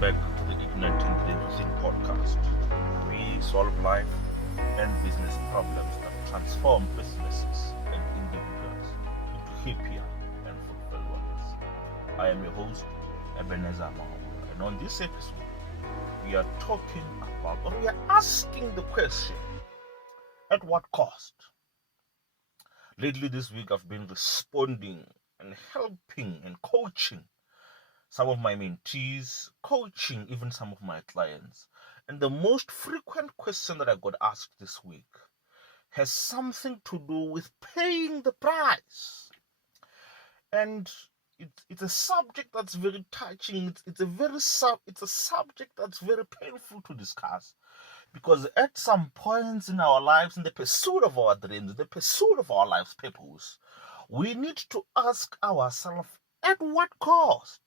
back to the Igniting Dreams podcast. We solve life and business problems that transform businesses and individuals into happier and fulfilled ones. I am your host, Ebenezer Mamabolo, and on this episode, we are talking about, or we are asking the question, at what cost? Lately this week, I've been responding and helping and coaching some of my mentees, coaching even some of my clients. And the most frequent question that I got asked this week has something to do with paying the price. And it's a subject that's very touching. It's a subject that's very painful to discuss, because at some points in our lives, in the pursuit of our dreams, in the pursuit of our life's purpose, we need to ask ourselves, at what cost?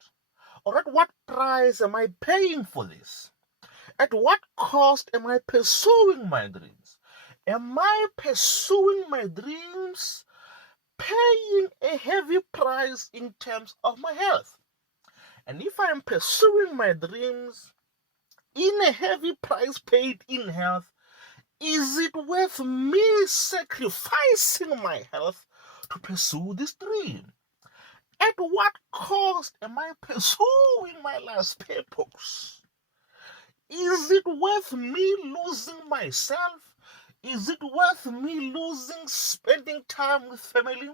Or at what price am I paying for this? At what cost am I pursuing my dreams? Am I pursuing my dreams paying a heavy price in terms of my health? And if I am pursuing my dreams in a heavy price paid in health, is it worth me sacrificing my health to pursue this dream? At what cost am I pursuing my life's purpose? Is it worth me losing myself? Is it worth me losing spending time with family?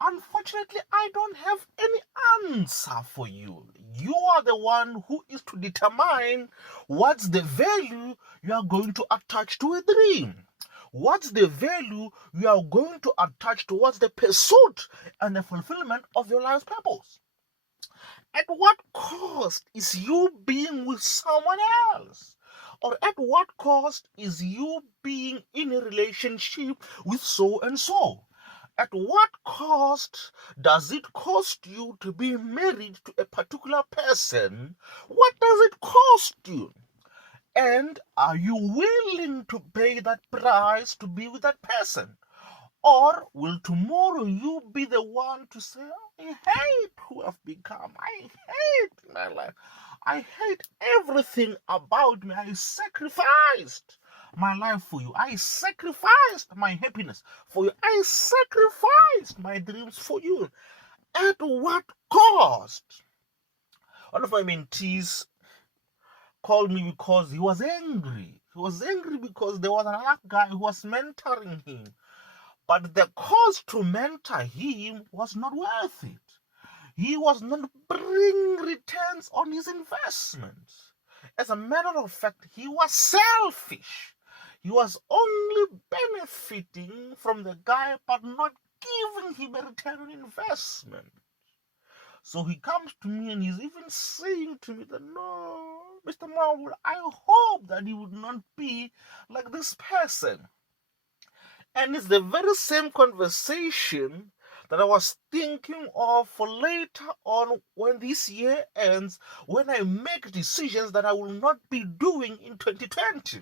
Unfortunately, I don't have any answer for you. You are the one who is to determine what's the value you are going to attach to a dream. What's the value you are going to attach towards the pursuit and the fulfillment of your life's purpose? At what cost is you being with someone else? Or at what cost is you being in a relationship with so and so? At what cost does it cost you to be married to a particular person? What does it cost you? And are you willing to pay that price to be with that person? Or will tomorrow you be the one to say, I hate who I've become. I hate my life. I hate everything about me. I sacrificed my life for you. I sacrificed my happiness for you. I sacrificed my dreams for you. At what cost? One of my mentees called me because he was angry. He was angry because there was another guy who was mentoring him. But the cost to mentor him was not worth it. He was not bringing returns on his investments. As a matter of fact, he was selfish. He was only benefiting from the guy, but not giving him a return on investment. So he comes to me and he's even saying to me that, no, Mr. Marwood, I hope that you would not be like this person. And it's the very same conversation that I was thinking of for later on when this year ends, when I make decisions that I will not be doing in 2020.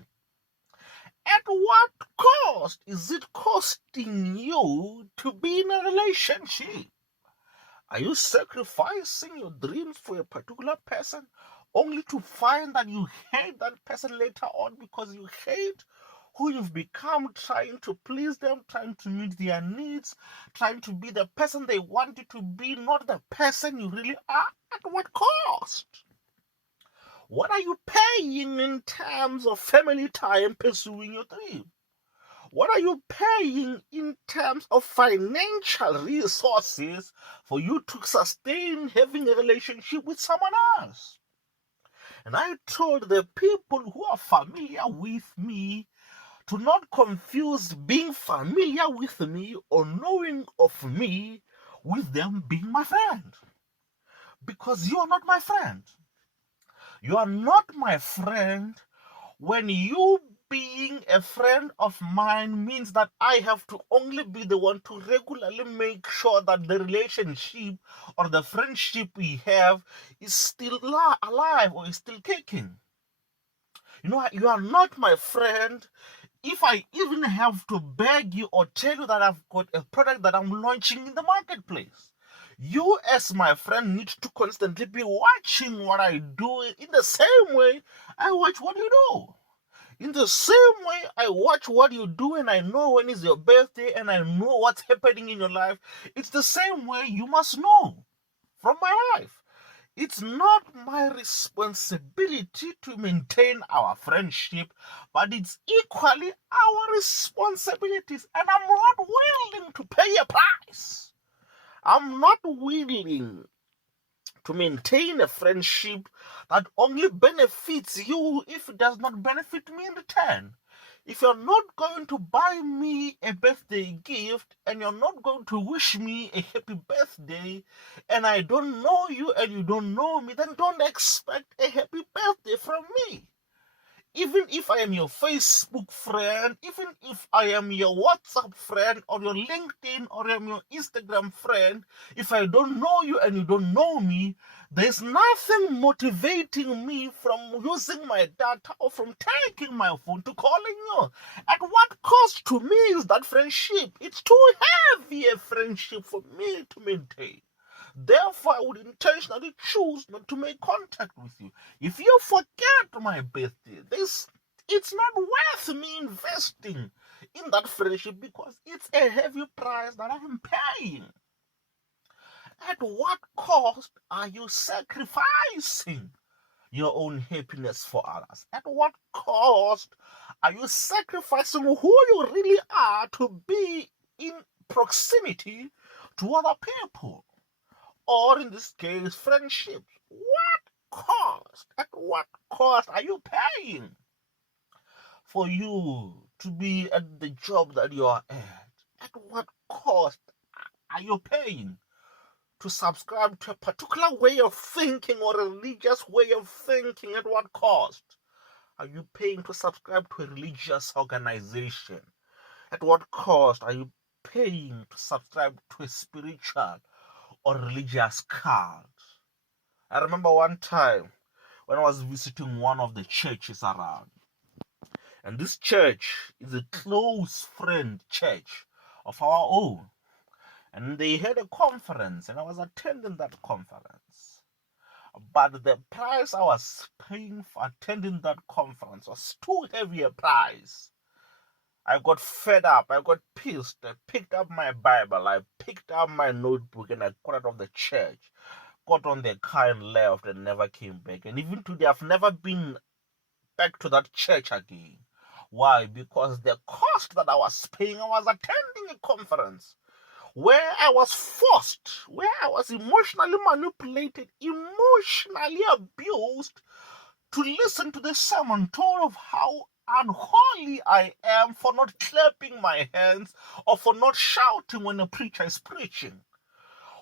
At what cost is it costing you to be in a relationship? Are you sacrificing your dreams for a particular person only to find that you hate that person later on because you hate who you've become, trying to please them, trying to meet their needs, trying to be the person they want you to be, not the person you really are? At what cost? What are you paying in terms of family time pursuing your dream? What are you paying in terms of financial resources for you to sustain having a relationship with someone else? And I told the people who are familiar with me to not confuse being familiar with me or knowing of me with them being my friend. Because you are not my friend. You are not my friend when you being a friend of mine means that I have to only be the one to regularly make sure that the relationship or the friendship we have is still alive or is still kicking. You know, you are not my friend if I even have to beg you or tell you that I've got a product that I'm launching in the marketplace. You, as my friend, need to constantly be watching what I do in the same way I watch what you do. In the same way I watch what you do and I know when is your birthday and I know what's happening in your life, it's the same way you must know from my life. It's not my responsibility to maintain our friendship, but it's equally our responsibilities, and I'm not willing to pay a price. I'm not willing to maintain a friendship that only benefits you if it does not benefit me in return. If you're not going to buy me a birthday gift and you're not going to wish me a happy birthday, and I don't know you and you don't know me, then don't expect a happy birthday from me. Even if I am your Facebook friend, even if I am your WhatsApp friend or your LinkedIn or I am your Instagram friend, if I don't know you and you don't know me, there's nothing motivating me from using my data or from taking my phone to calling you. At what cost to me is that friendship? It's too heavy a friendship for me to maintain. Therefore, I would intentionally choose not to make contact with you. If you forget my birthday, it's not worth me investing in that friendship because it's a heavy price that I am paying. At what cost are you sacrificing your own happiness for others? At what cost are you sacrificing who you really are to be in proximity to other people? Or in this case, friendships. What cost? At what cost are you paying for you to be at the job that you are at? At what cost are you paying to subscribe to a particular way of thinking or a religious way of thinking? At what cost are you paying to subscribe to a religious organization? At what cost are you paying to subscribe to a spiritual or religious cult? I remember one time when I was visiting one of the churches around, and this church is a close friend church of our own, and they had a conference, and I was attending that conference. But the price I was paying for attending that conference was too heavy a price. I got fed up, I got pissed, I picked up my Bible, I picked up my notebook, and I got out of the church, got on the car and left and never came back. And even today, I've never been back to that church again. Why? Because the cost that I was paying, I was attending a conference where I was forced, where I was emotionally manipulated, emotionally abused to listen to the sermon told of how unholy I am for not clapping my hands or for not shouting when a preacher is preaching.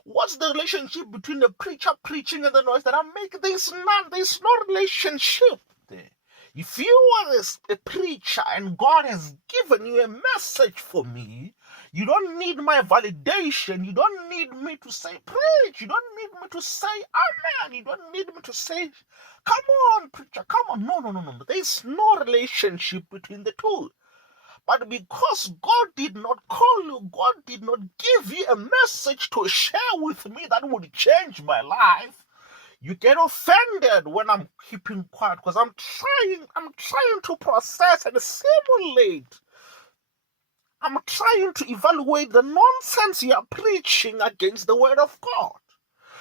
What's the relationship between the preacher preaching and the noise that I'm making? There's no relationship there. If you are a preacher and God has given you a message for me, you don't need my validation. You don't need me to say preach. You don't need me to say amen. You don't need me to say, come on, preacher, come on. No. There's no relationship between the two. But because God did not call you, God did not give you a message to share with me that would change my life, you get offended when I'm keeping quiet because I'm trying to process and simulate. I'm trying to evaluate the nonsense you are preaching against the word of God.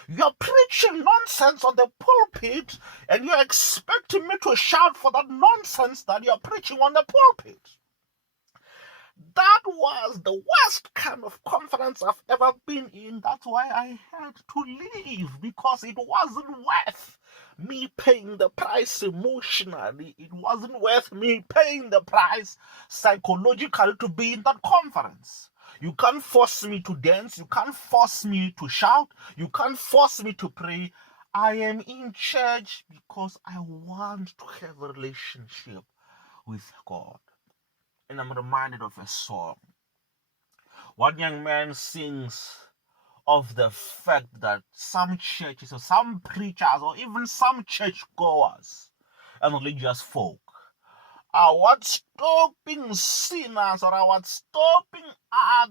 You're preaching nonsense on the pulpit and you're expecting me to shout for that nonsense that you're preaching on the pulpit. That was the worst kind of conference I've ever been in. That's why I had to leave, because it wasn't worth me paying the price emotionally. It wasn't worth me paying the price psychologically to be in that conference. You can't force me to dance. You can't force me to shout. You can't force me to pray. I am in church because I want to have a relationship with God. And I'm reminded of a song. One young man sings of the fact that some churches or some preachers or even some churchgoers and religious folk What's stopping sinners, or what's stopping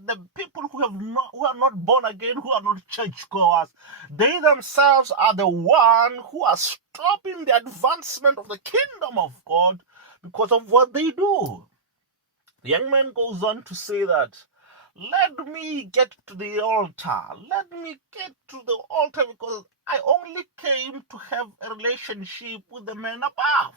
the people who are not born again, who are not churchgoers? They themselves are the one who are stopping the advancement of the kingdom of God because of what they do. The young man goes on to say that, let me get to the altar. Let me get to the altar because I only came to have a relationship with the man above.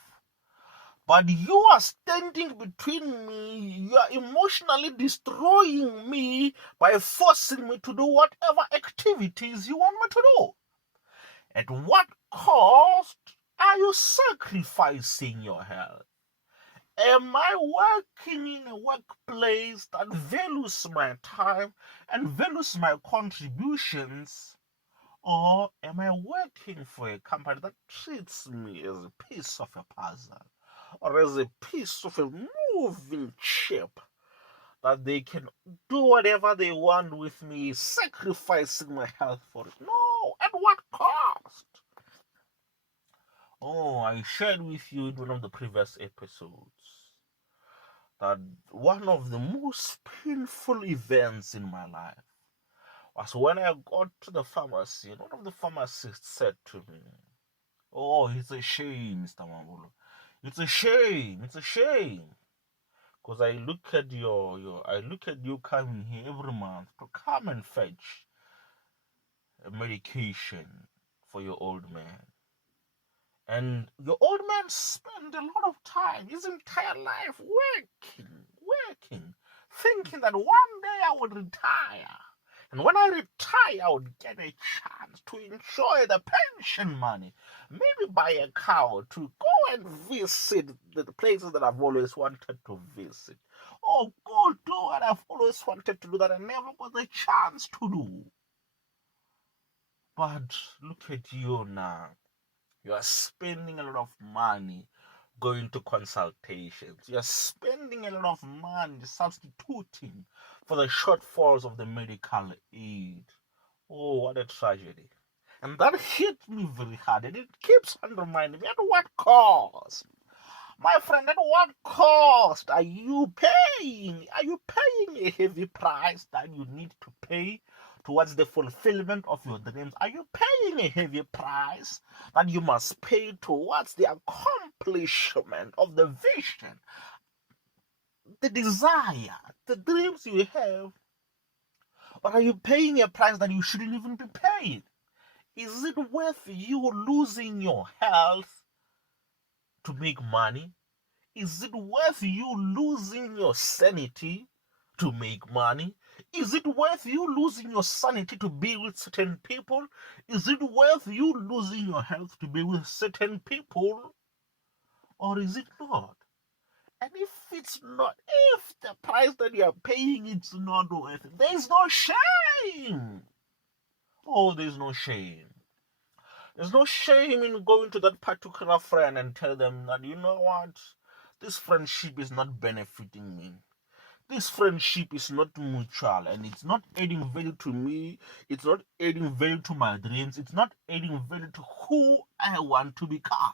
But you are standing between me. You are emotionally destroying me by forcing me to do whatever activities you want me to do. At what cost are you sacrificing your health? Am I working in a workplace that values my time and values my contributions? Or am I working for a company that treats me as a piece of a puzzle or as a piece of a moving chip that they can do whatever they want with me, sacrificing my health for it? No, at what cost? Oh, I shared with you in one of the previous episodes that one of the most painful events in my life was when I got to the pharmacy and one of the pharmacists said to me, "Oh, it's a shame, Mr. Mamabolo. It's a shame. It's a shame. Because I look at I look at you coming here every month to come and fetch a medication for your old man. And your old man spent a lot of time, his entire life, working, thinking that one day I would retire. And when I retire, I would get a chance to enjoy the pension money, maybe buy a cow to go and visit the places that I've always wanted to visit. Or go do what I've always wanted to do that I never got the chance to do. But look at you now. You are spending a lot of money going to consultations. You are spending a lot of money substituting for the shortfalls of the medical aid. Oh, what a tragedy. And that hit me very hard, and it keeps on reminding me, at what cost? My friend, at what cost are you paying? Are you paying a heavy price that you need to pay towards the fulfillment of your dreams? Are you paying a heavy price that you must pay towards the accomplishment of the vision, the desire, the dreams you have? Or are you paying a price that you shouldn't even be paying? Is it worth you losing your health to make money? Is it worth you losing your sanity to make money? Is it worth you losing your sanity to be with certain people? Is it worth you losing your health to be with certain people? Or is it not? And if it's not, if the price that you are paying it's not worth it, there's no shame. Oh, there's no shame. There's no shame in going to that particular friend and tell them that, you know what, this friendship is not benefiting me. This friendship is not mutual and it's not adding value to me. It's not adding value to my dreams. It's not adding value to who I want to become.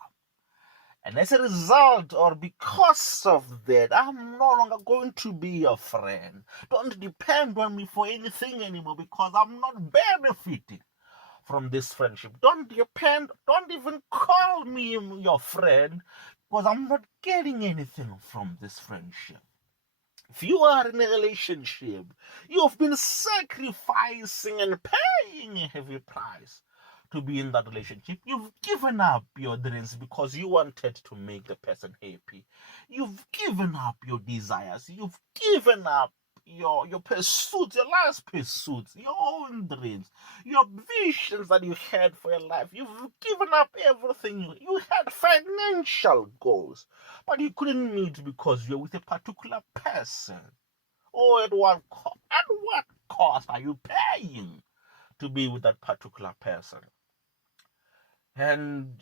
And as a result, or because of that, I'm no longer going to be your friend. Don't depend on me for anything anymore because I'm not benefiting from this friendship. Don't depend, don't even call me your friend because I'm not getting anything from this friendship. If you are in a relationship, you've been sacrificing and paying a heavy price to be in that relationship. You've given up your dreams because you wanted to make the person happy. You've given up your desires. You've given up your pursuits, your life's pursuits, your own dreams, your visions that you had for your life. You've given up everything. You had financial goals, but you couldn't meet because you're with a particular person. Oh, at what cost are you paying to be with that particular person? And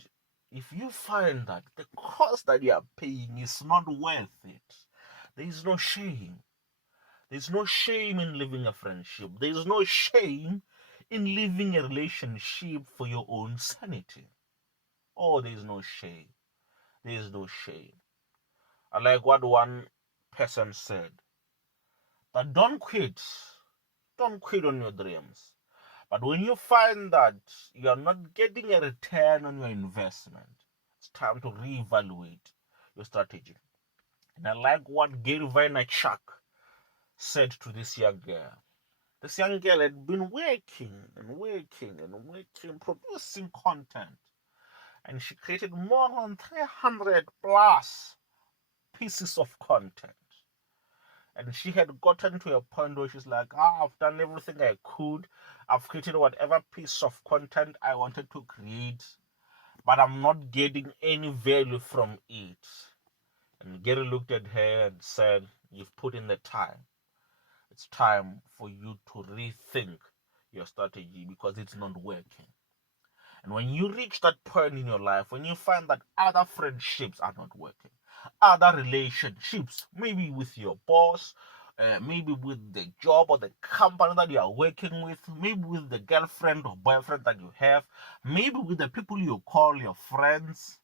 if you find that the cost that you are paying is not worth it, there is no shame. There's no shame in living a friendship. There's no shame in living a relationship for your own sanity. Oh, there's no shame. There's no shame. I like what one person said, that don't quit on your dreams. But when you find that you are not getting a return on your investment, it's time to reevaluate your strategy. And I like what Gary Vaynerchuk said to this young girl. This young girl had been working and working and working, producing content. And she created more than 300 plus pieces of content. And she had gotten to a point where she's like, I've done everything I could. I've created whatever piece of content I wanted to create, but I'm not getting any value from it. And Gary looked at her and said, you've put in the time. It's time for you to rethink your strategy because it's not working. And when you reach that point in your life, when you find that other friendships are not working, other relationships, maybe with your boss, maybe with the job or the company that you are working with, maybe with the girlfriend or boyfriend that you have, maybe with the people you call your friends,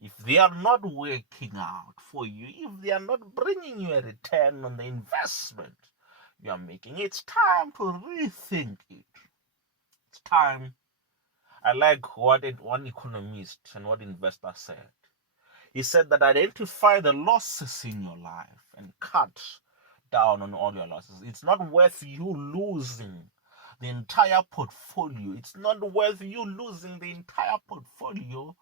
if they are not working out for you, if they are not bringing you a return on the investment you are making, it's time to rethink it. It's time. I like what one economist and what investor said. He said that identify the losses in your life and cut down on all your losses. It's not worth you losing the entire portfolio. It's not worth you losing the entire portfolio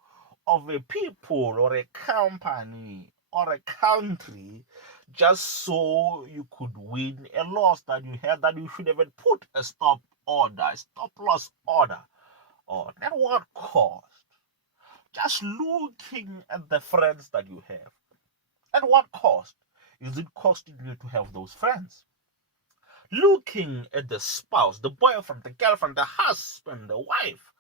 of a people or a company or a country just so you could win a loss that you had, that you should have put a stop loss order on. At what cost? Just looking at the friends that you have. At what cost is it costing you to have those friends? Looking at the spouse, the boyfriend, the girlfriend, the husband, the wife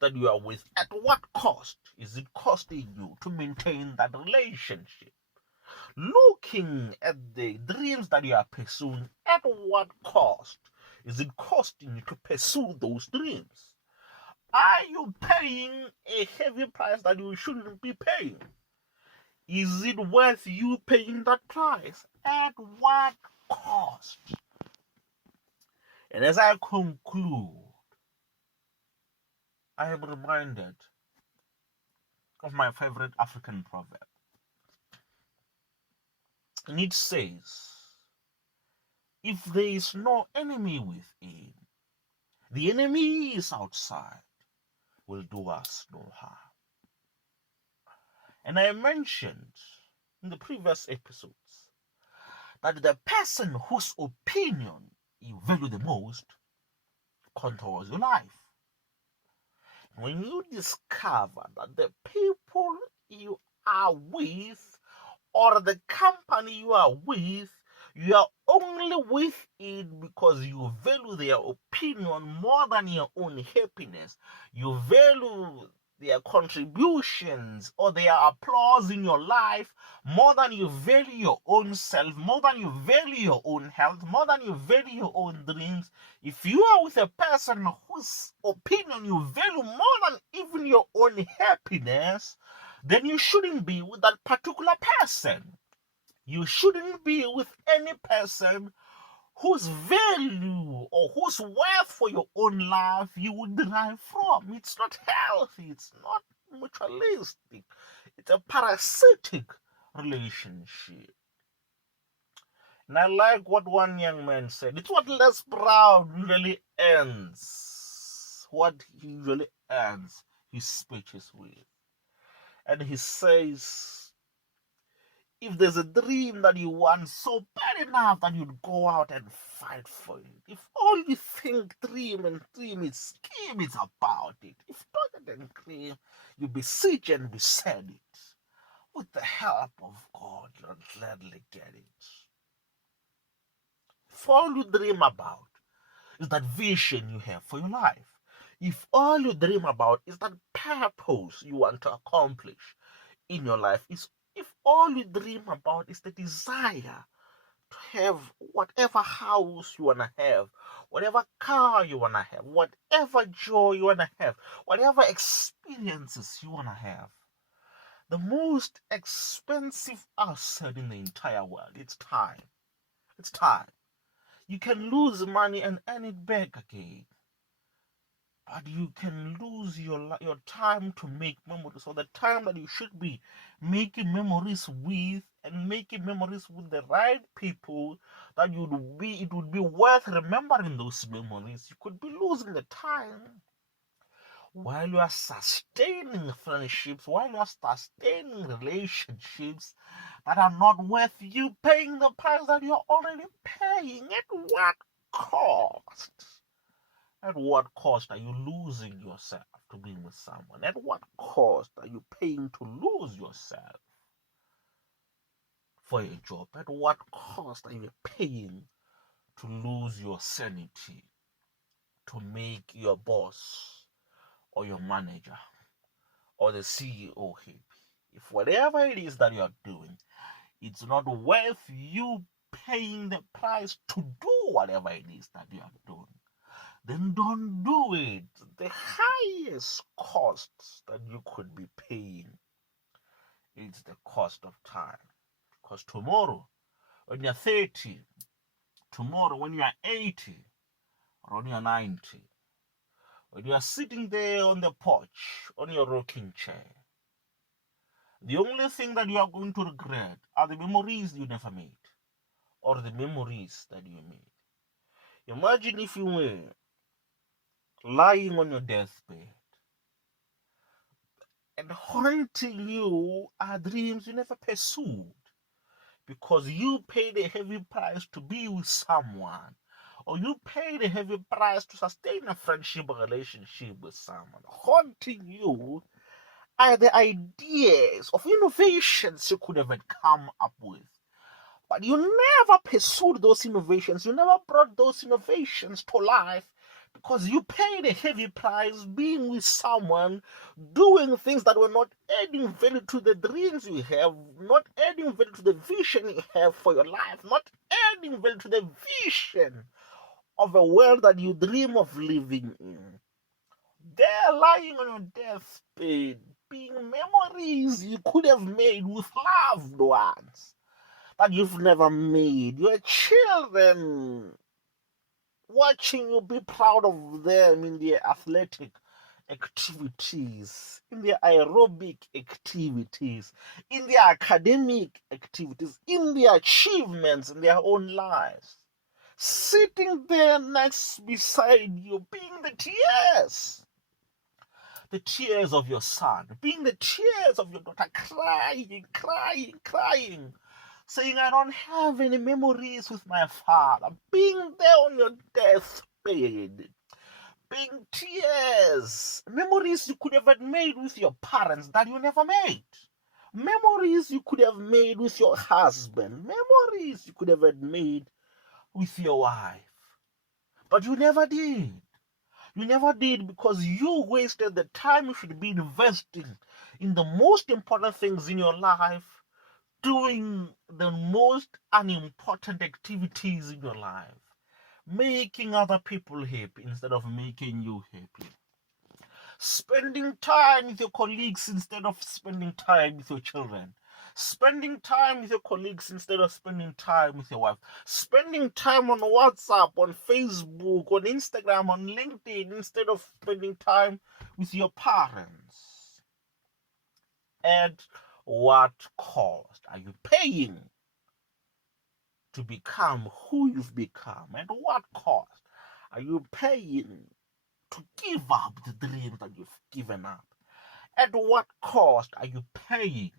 that you are with, at what cost is it costing you to maintain that relationship? Looking at the dreams that you are pursuing, at what cost is it costing you to pursue those dreams? Are you paying a heavy price that you shouldn't be paying? Is it worth you paying that price? At what cost? And as I conclude, I am reminded of my favorite African proverb. And it says, if there is no enemy within, the enemy is outside, will do us no harm. And I mentioned in the previous episodes that the person whose opinion you value the most controls your life. When you discover that the people you are with or the company you are only with it because you value their opinion more than your own happiness, you value their contributions or their applause in your life more than you value your own self, more than you value your own health, more than you value your own dreams. If you are with a person whose opinion you value more than even your own happiness, then you shouldn't be with that particular person. You shouldn't be with any person whose value or whose worth for your own life you would derive from. It's not healthy. It's not mutualistic. It's a parasitic relationship. And I like what one young man said. It's what Les Brown usually ends. What he usually ends his speeches with. And he says, if there's a dream that you want so bad enough that you'd go out and fight for it, if all you think dream is scheme is about it, if target and claim, you beseech and beset it, with the help of God, you'll gladly get it. If all you dream about is that vision you have for your life, if all you dream about is that purpose you want to accomplish in your life, if all you dream about is the desire to have whatever house you want to have, whatever car you want to have, whatever joy you want to have, whatever experiences you want to have, The most expensive asset in the entire world, it's time. It's time. You can lose money and earn it back again, but you can lose your time to make memories, or the time that you should be making memories with, and making memories with the right people that it would be worth remembering those memories. You could be losing the time while you are sustaining friendships, while you are sustaining relationships that are not worth you paying the price that you're already paying. At what cost? At what cost are you losing yourself to being with someone? At what cost are you paying to lose yourself for a job? At what cost are you paying to lose your sanity to make your boss or your manager or the CEO happy? If whatever it is that you're doing, it's not worth you paying the price to do whatever it is that you are doing, then don't do it. The highest cost that you could be paying is the cost of time. Because tomorrow, when you're 30, tomorrow when you're 80, or when you're 90, when you are sitting there on the porch, on your rocking chair, the only thing that you are going to regret are the memories you never made, or the memories that you made. Imagine if you were lying on your deathbed, and haunting you are dreams you never pursued, because you paid a heavy price to be with someone, or you paid a heavy price to sustain a friendship or relationship with someone. Haunting you are the ideas of innovations you could have come up with, but you never pursued those innovations. You never brought those innovations to life because you paid a heavy price being with someone, doing things that were not adding value to the dreams you have, not adding value to the vision you have for your life, not adding value to the vision of a world that you dream of living in. There, lying on your deathbed, being memories you could have made with loved ones that you've never made. Your children watching you be proud of them in their athletic activities, in their aerobic activities, in their academic activities, in their achievements in their own lives. Sitting there next beside you, being the tears of your son, being the tears of your daughter, crying, saying, I don't have any memories with my father, being there on your deathbed, being tears, memories you could have made with your parents that you never made, memories you could have made with your husband, memories you could have made with your wife, but you never did. You never did because you wasted the time you should be investing in the most important things in your life, doing the most unimportant activities in your life, making other people happy instead of making you happy. Spending time with your colleagues instead of spending time with your children. Spending time with your colleagues instead of spending time with your wife. Spending time on WhatsApp, on Facebook, on Instagram, on LinkedIn instead of spending time with your parents. At what cost are you paying to become who you've become? At what cost are you paying to give up the dreams that you've given up? At what cost are you paying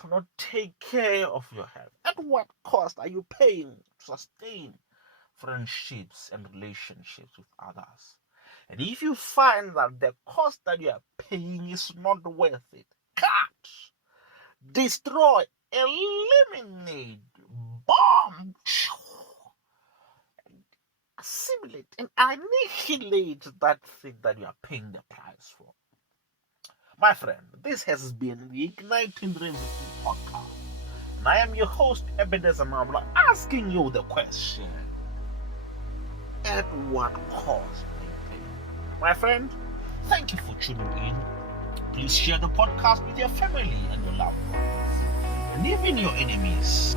to not take care of your health? At what cost are you paying to sustain friendships and relationships with others? And if you find that the cost that you are paying is not worth it, cut, destroy, eliminate, bomb, assimilate, and annihilate that thing that you are paying the price for. My friend, this has been the Igniting Dreams podcast. And I am your host, Ebenezer Mamabolo, asking you the question: at what cost are you paying? My friend, thank you for tuning in. Please share the podcast with your family and your loved ones, and even your enemies.